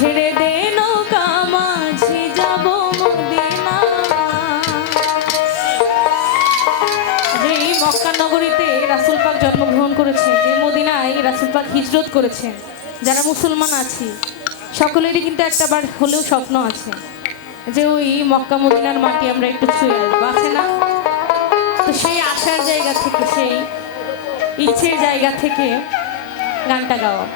ছেড়ে দে নৌকা যে মক্কা নগরীতে রাসুল পাক জন্মগ্রহণ করেছে, যে মদিনায় রাসুল পাক হিজরত করেছেন যারা মুসলমান আছি, সকলেরই কিন্তু একটা বার হলেও স্বপ্ন আছে যে ওই মক্কা মদিনার মাটি আমরা একটু ছুঁয়ে আসব না? তো সেই আশার জায়গা থেকে, সেই ইচ্ছের জায়গা থেকে গানটা গাওয়া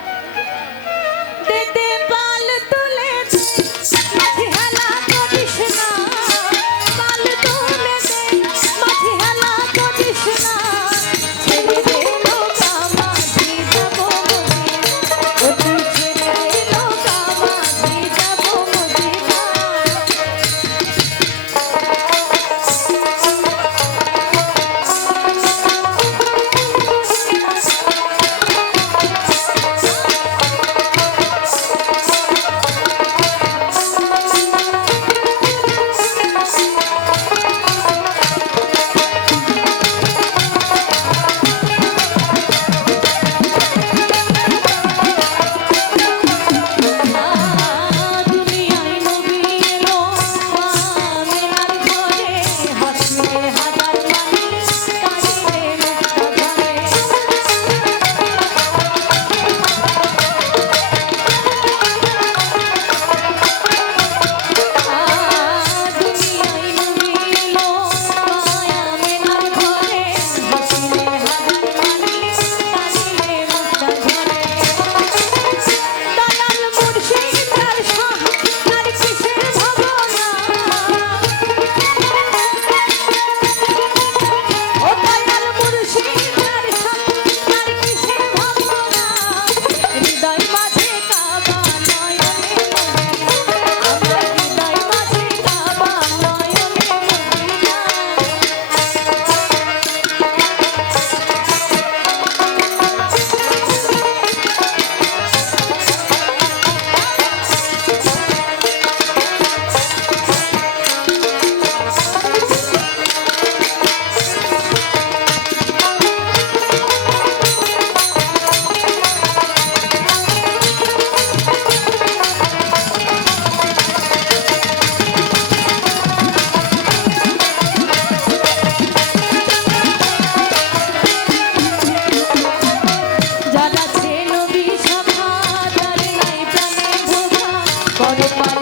করো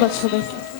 Thank you.